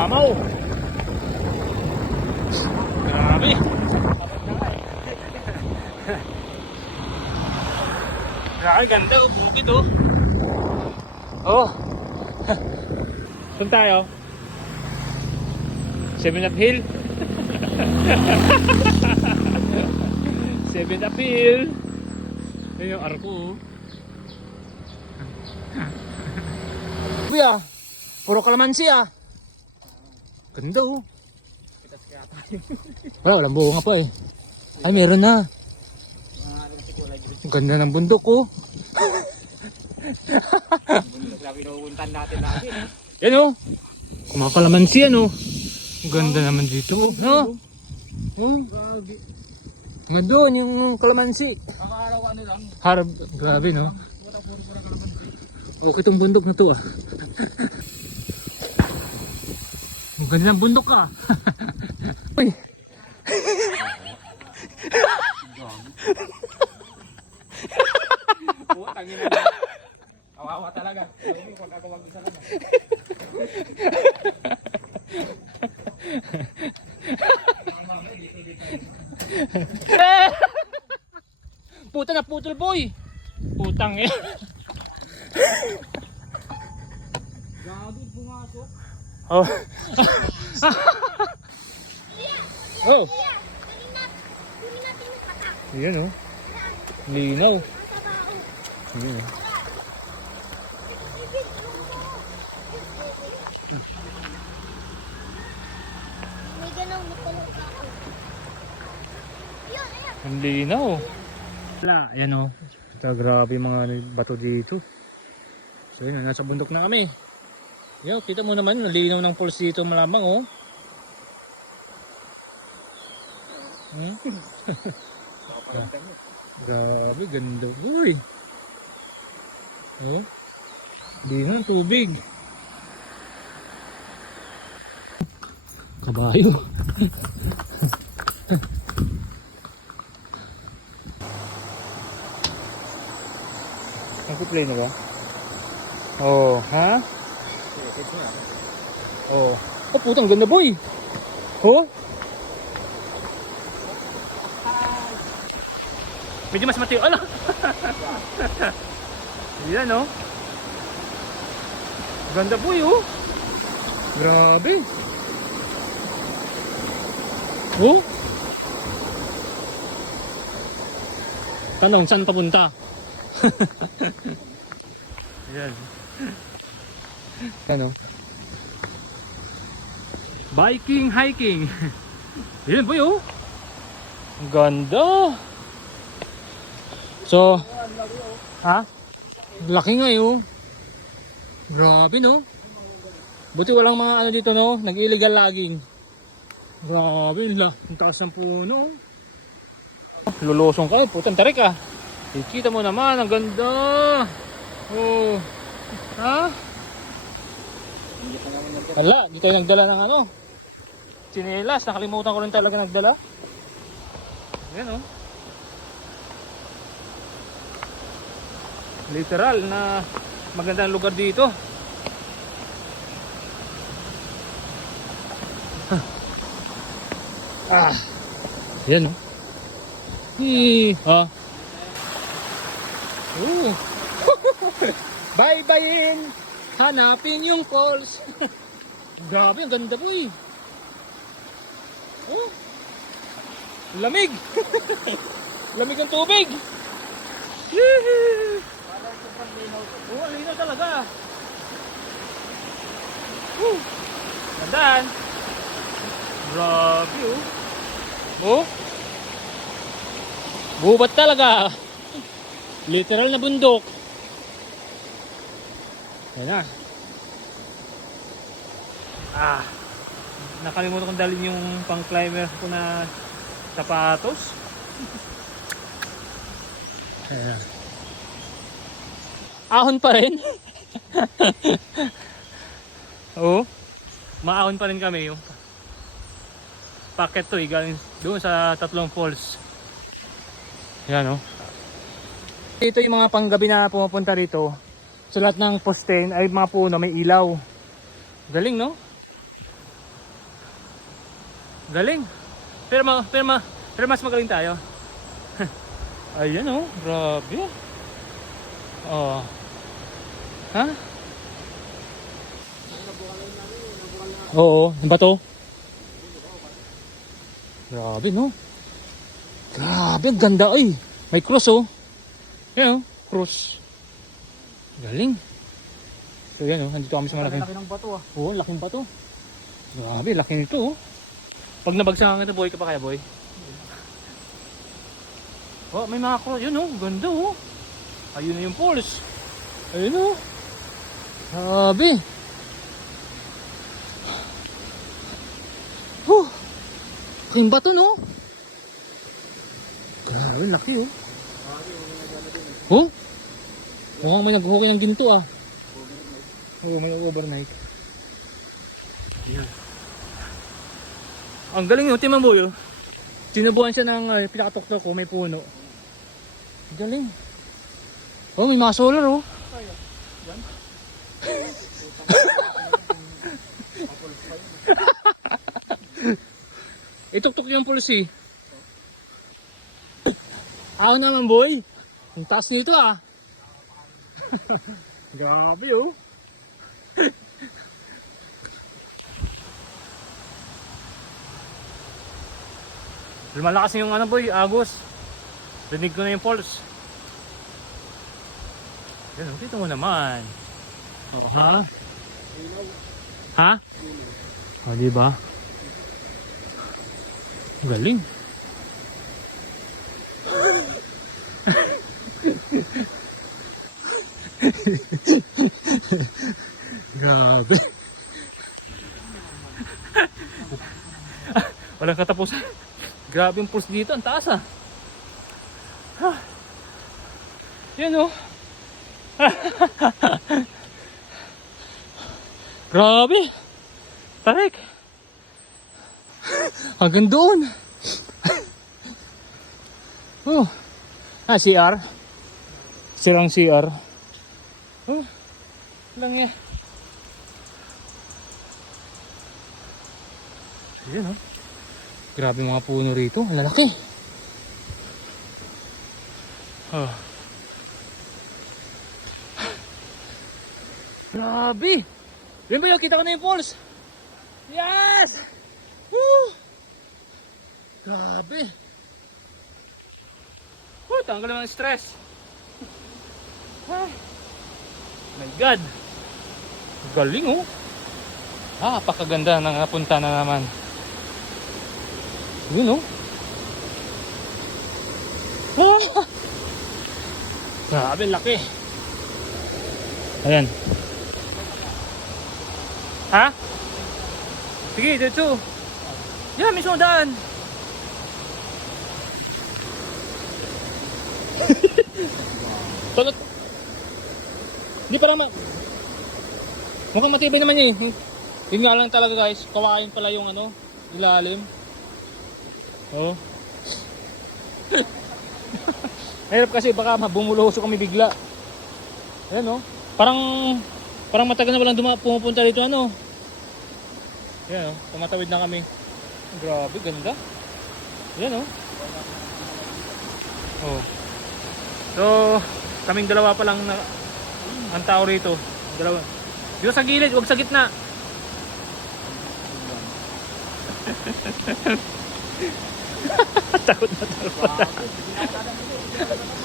Amaw. Grabe. Grabe, ganda oh, bukid oh. Oh. Saan tayo? 7 Uphill. 7 Uphill. Ayun yung arko oh. Kuya, puro kalamansi ah. Ganda oh. Walang bunga pa eh. Ay, meron na. Ganda ng bundok oh. Grabe na uuntan natin lagi. Yan oh. Kumakalamansi yan oh. Ganda naman dito. No? Oh. Nga doon yung kalamansi. Kakaaraw ano lang. Harap. Grabe no. Itong bundok na to ah. Ang ganda ng bundok ka. Uy. Tangin na. Kawawa talaga. Huwag ako mag-isa ka na. Puta na putol boy. Putang eh. Gabi, pumasok. Oh. Oh. Ayan oh. Linaw. Ayan oh. May ganang makulong ka ako. Ang linaw. Wala. Ayan oh. Grabe yung mga bato dito. So yun, nasa bundok na kami. Yo, kita mo naman, nalinaw ng pulse dito malamang oh. Grabe, ganda boy. Oh. Linaw ng tubig. Kabayo. Nagpo-play na ba? Oh, ha? Oh. Oh, putang ganda boy. Oh. Medyo mas matiyo. Ala. Yan oh. Ganda boy oh. Grabe. Oh. Tanong, saan papunta? Ayan. Ano? Biking, hiking. Ayan boy oh. Ang ganda. So, ha? Laki nga yun. Grabe no. Buti walang mga ano dito no, nag-illegal logging. Grabe, ang taas ng puno. Lulusong ka, putang tarik ah. Ikita mo naman, ang ganda. Oh. Ha? Hala, di tayo nagdala ng ano. Tsinelas, nakalimutan ko rin talaga nagdala. Ayan oh. Literal na magandang lugar dito. Ah. Yan oh. Ah. Oh. Bye-byein. Hanapin yung falls. Grabe, ang ganda po eh. Oh. Lamig. Lamig ang tubig. Oh, linaw talaga. Gandaan. Grabe oh. Oh. Bubat talaga. Literal na bundok. Ayan na. Ah. Nakalimutan kong dalhin yung pang climber ko na sapatos. Ayan. Ahon pa rin. Oo. Maahon pa rin kami yung packet to eh, galing doon sa tatlong falls. Yan oh. Ito yung mga panggabi na pumupunta rito. Sa lahat ng posten ay mga puno may ilaw. Galing no? Galing. Pero mas magaling tayo. Ayan oh, grabe. Oh. Ha? Oo, ang bato. Grabe no. Grabe, ang ganda ay. May cross oh. Yan oh, cross. Galing. So yan oh, nandito kami sa malaking. Laki ng bato ah. Oo, laking bato. Grabe, laki nito oh. Pag nabagsakan ito, boy, ka pa kaya, boy? Oh, may mga cross. Yun oh, ganda oh. Ayun na yung poles. Ayun oh. Grabe. Laking bato no? Grabe, laki oh. Oh? Mukhang may nag-hookay ng ginto ah. Oo, may overnight. Yan. Ang galing yung timan mo yun. Sinubuhan siya ng pinakatok-tok ko, may puno. Ang galing. Oh, may mga solar oh. Ituktok yung pulsi. Ako naman boy. Ang taas nito ah. Grabe oh. Lumalakas yung ano boy, agos. Rinig ko na yung pulse. Yan, dito mo naman. Oh, ha? Ha? Oh, di ba? Galing. Grabe. Walang katapusan. Grabe yung pulse dito, ang taas ah. Yan oh. Grabe. Tarik. Hanggang doon. Oh. CR. Sirang CR. Oh. Lang eh. Yan oh. Grabe mga puno rito. Ang lalaki. Oh. Grabe. Yun ba yun? Kita ko na yung falls. Yes! Woo! Grabe. Tanggal naman ang stress. My God. Galing oh. Napakaganda ng napunta na naman. Yun oh. Grabe, laki. Ayan. Ha? Sige, dito. Yan, mismo daan. Tulot. Hindi pa naman. Mukhang matibay naman yun eh. Yun nga lang talaga guys. Kawain pala yung ano, ilalim. Oh. Hirap kasi baka bumulusok kami bigla. Ayan oh. Parang matagal na walang pumupunta dito ano. Ayan oh. Tumatawid na kami. Grabe, ganda. Ayan oh. Oh. So, kaming dalawa pa lang na ang tao rito. Dalawa. Dito sa gilid, wag sa gitna. Takot na takot.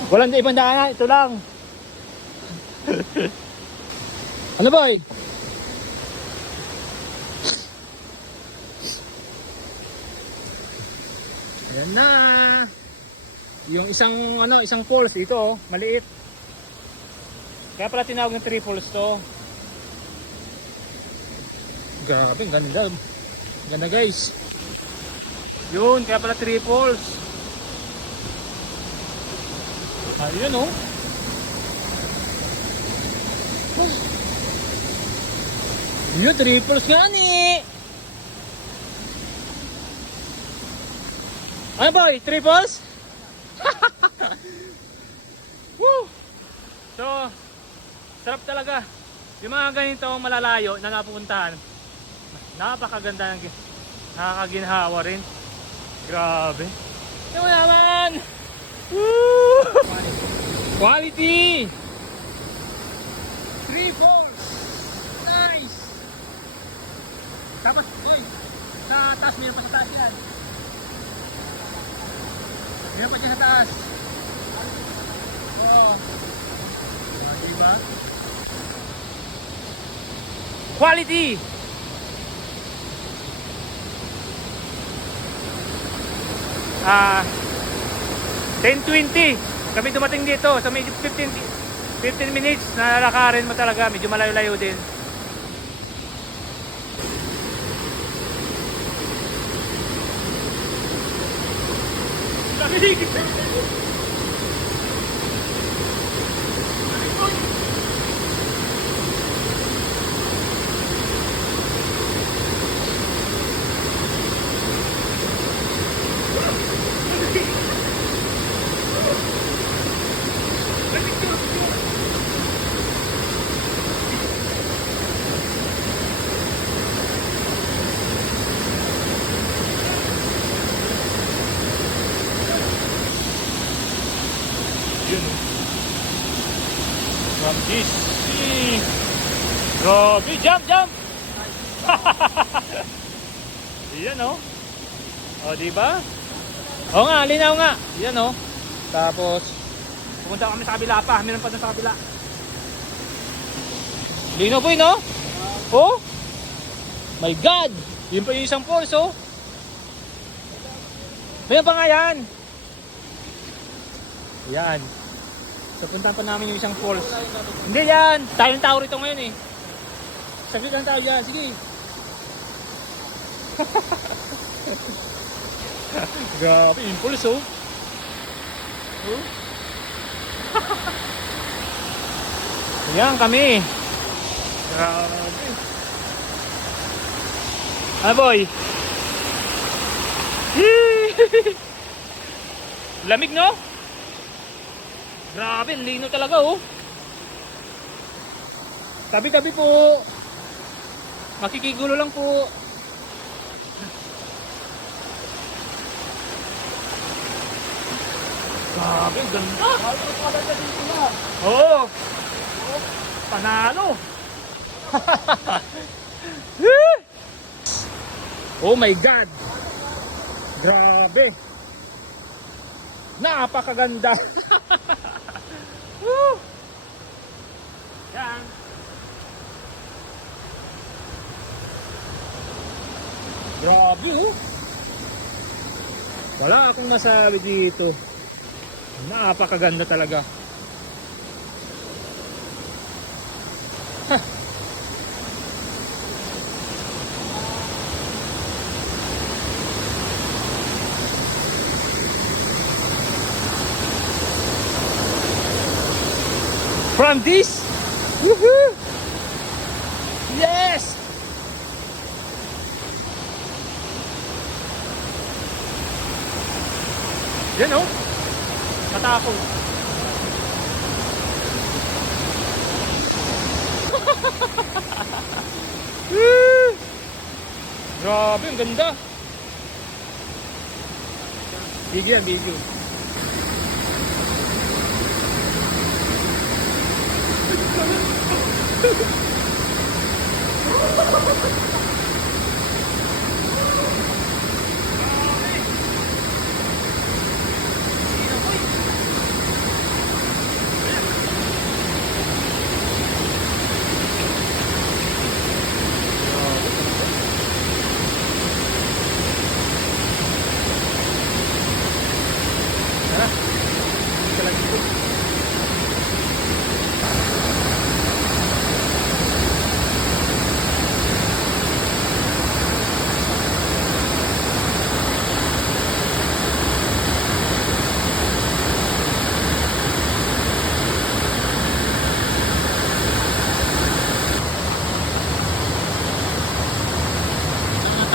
Walang ibang daanan, ito lang. Ano ba eh? Ayan na. Yung isang falls ito oh, maliit. Kaya pala tinawag ng 3 falls to. Grabe, ganda. Ganda guys. Yun, kaya pala 3 falls. Ayun oh. Yun, 3 falls nga ni. Ano boy, 3 falls? Woo! So, sarap talaga. Yung mga ganito malalayo na napupuntahan. Napakaganda ng Nakakaginhawa rin. Grabe. Ito naman! Woo! Quality! 3/4! Nice! Tapos, sa taas, mayroon pa sa taas yan. Mayroon pa dyan sa taas. Oo. Diba? Quality! Ah, 10:20 kami dumating dito. So medyo 15 minutes na lalakarin mo talaga. Medyo malayo-layo din. From this sea. Grabe, jump! Yan oh. O, diba? Oo nga, linaw nga. Yan oh. Tapos, pupunta kami sa kabila pa. Meron pa doon sa kabila. Linaw po yun oh. Oh. My God. Yun pa yung isang falls oh. Mayroon pa nga yan. Yan. So puntahan pa namin yung isang falls. Hindi yan. Tayong tao rito ngayon eh. Saglit lang tayo dyan. Sige. Grabe. Yung falls oh. Oh. Yan kami. Grabe. Ah boy. Lamig no? Grabe, lino talaga oh. Tabi-tabi po. Makikigulo lang po. Grabe, ganda. Oo. Panalo. Oh my God. Grabe. Napakaganda. Woo! Yan. Grabe oh. Wala akong masabi dito. Napakaganda talaga. From this, woohoo! Yes! Yan oh, katakot. Grabe, ang ganda. Video yan, video.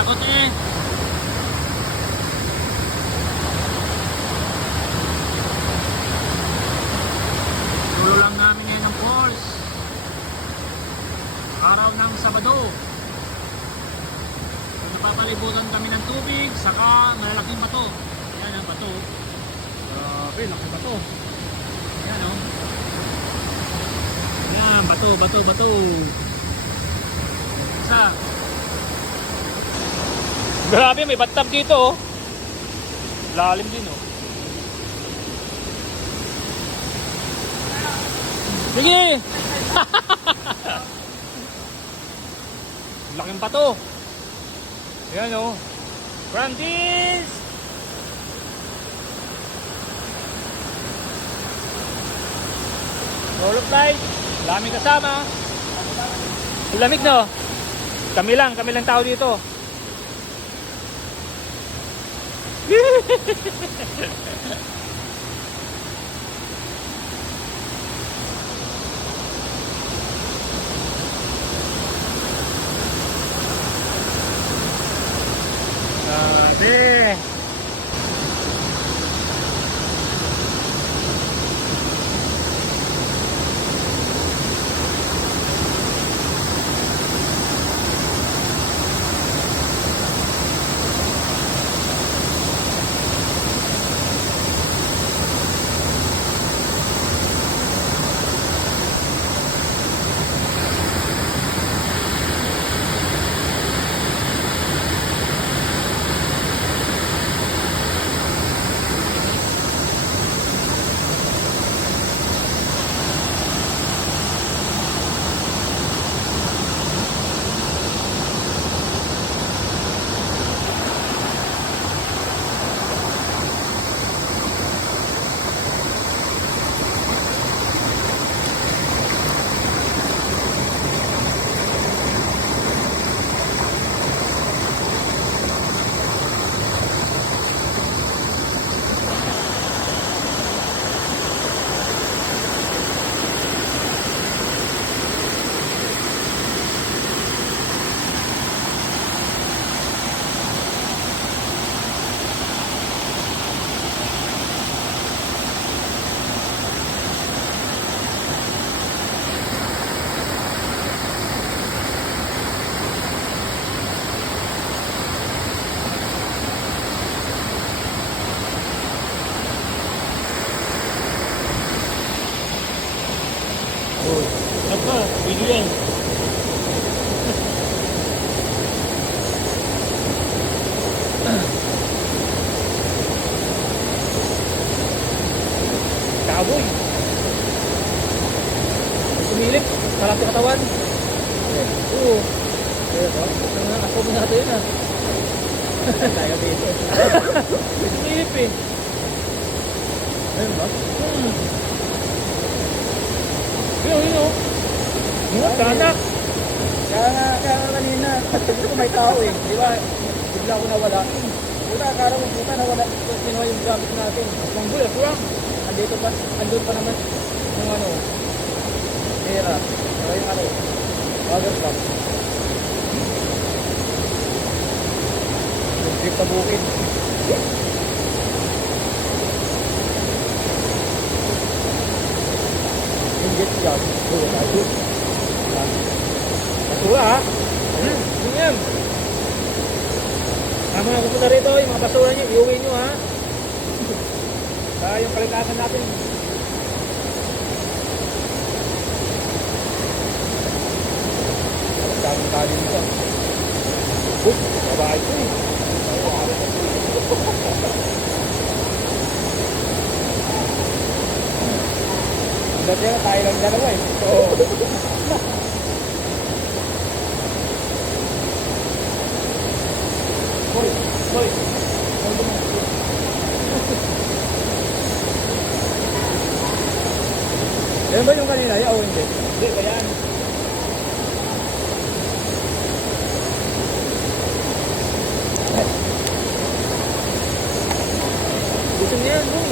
Takot eh. Tulo lang namin ngayon ng falls. Araw ng Sabado. So, napapalibutan kami ng tubig, saka malalaking bato. Ayan ang bato. Grabe, laki bato. Ayan o. Ayan, bato, bato, bato. Isa. Grabe, may bathtub dito oh. Lalim din oh. Sige! Laking pato. Ayan o. Francis! Roll of light. Lamig kasama. Lamig no? Kami lang tao dito. Grabe. Apa? Video yan. Kaboy. Sumilip. Sarap sa katawan. Oo. Ako mo natin yun ah. Tayo dito. Sumilip eh. Ayun ba? Yun o. Mga kanak. Kaya kanina, dito may tao eh. Di ba? Bigla ko nawala. Puta, akala mo puta nawala. Kinuha yung gamit natin. Manggul, ako lang. Andito pa, andun pa naman yung ano. Pera. Saka yung ano. Water truck. Yung trip na bukid. Yung jet ski. Oo, tayo. Basura ha? Yun yan. Tama na pupunta rito, yung mga basura nyo, iuwi nyo ha. Yung kalikasan natin. Daming tali nito. Babae ko eh. Dati na tayo lang dalawa eh. Oo. Hoy, hoy. Yan ba yung kanina? O hindi? Hindi, kayaan. Gusto niya yan, boy.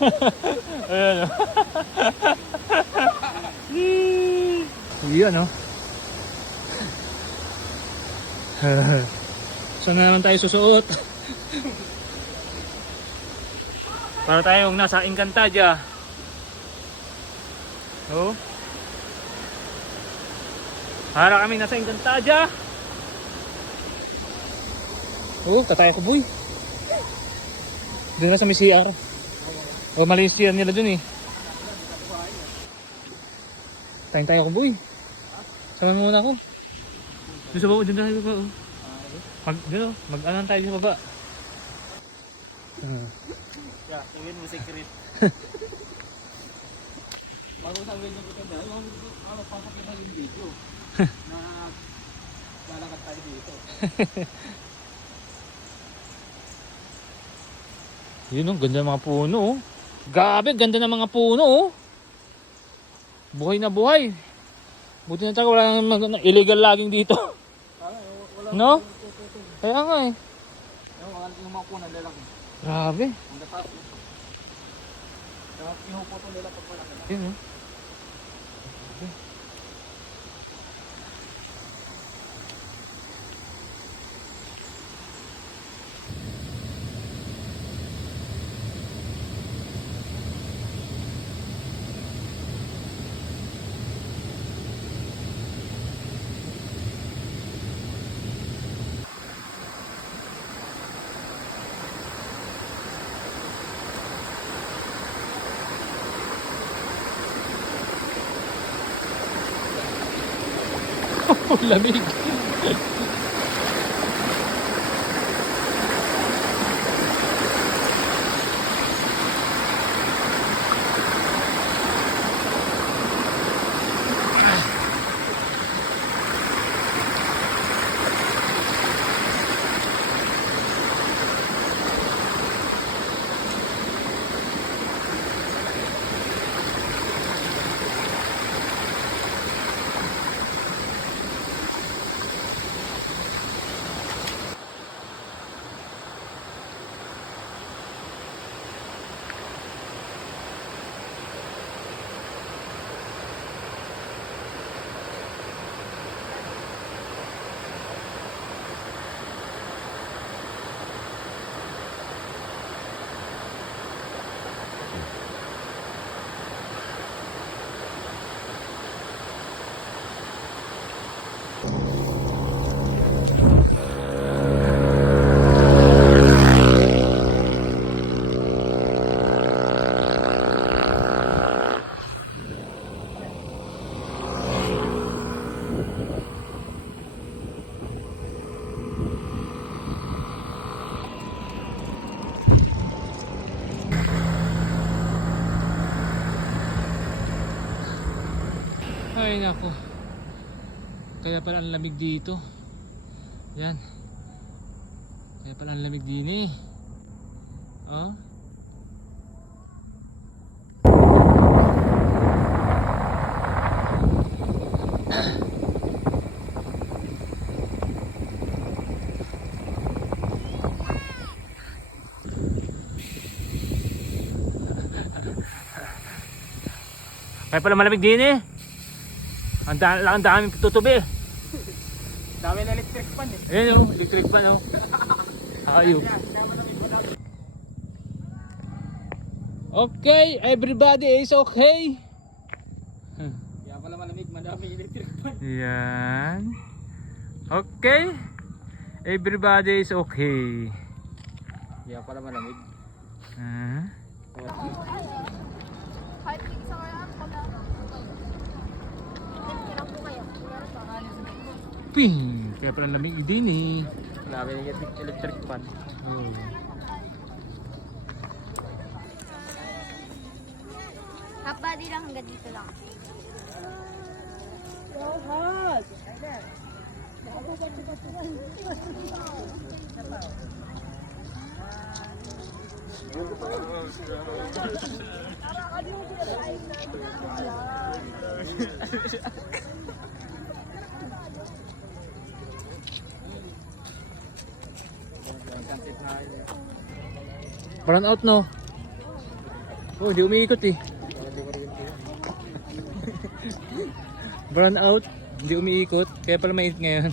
Ayan o. Yan o. Saan na naman tayo susuot? Para tayong nasa Encantadia. Oh. Para kami nasa Encantadia. Oh, tatay ko boy. Doon na sa may CR. Oh, malis yan nila dun eh. Tayo ko boy. Sama mo muna ako. Doon sa baba, doon tayo baba. Mag-anan tayo sa baba. Yeah, sabihin mo secret. Bago sabihin mo kita na, pasok na yung video. Na lalakad tayo dito. Yun o, ganda ng mga puno oh. Grabe, ganda ng mga puno oh. Buhay na buhay. Buti na talaga wala nang illegal logging dito. No? Kaya nga eh. Yung mga punan lalaki. Grabe. Ang dapat. Pinuputo nila pag wala ka na. Yun oh. Lamig. Ay nako. Kaya pala ang lamig dito. Yan. Kaya pala ang lamig din eh. Oh. Kaya pala malamig din eh. Ang daming tutubi. Dami na electric fan eh. Ayan o, electric fan o. Ayun. Okay, everybody is okay. Kaya pala malamig, madami electric fan. Yan. Okay. Everybody is okay. Kaya pala malamig. Ping! Kaya pala lamig din eh. Dami na electric fan. Oh. Half body lang hanggang dito lang. Burn out no? Oh, hindi umiikot eh. Brown out, hindi umiikot. Kaya pala mainit ngayon.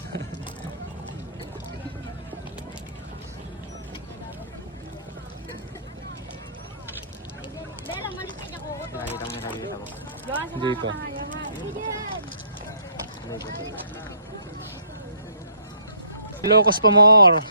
Bella, malis ka dyan ko. Nakita mo. Dito. Locos pa more.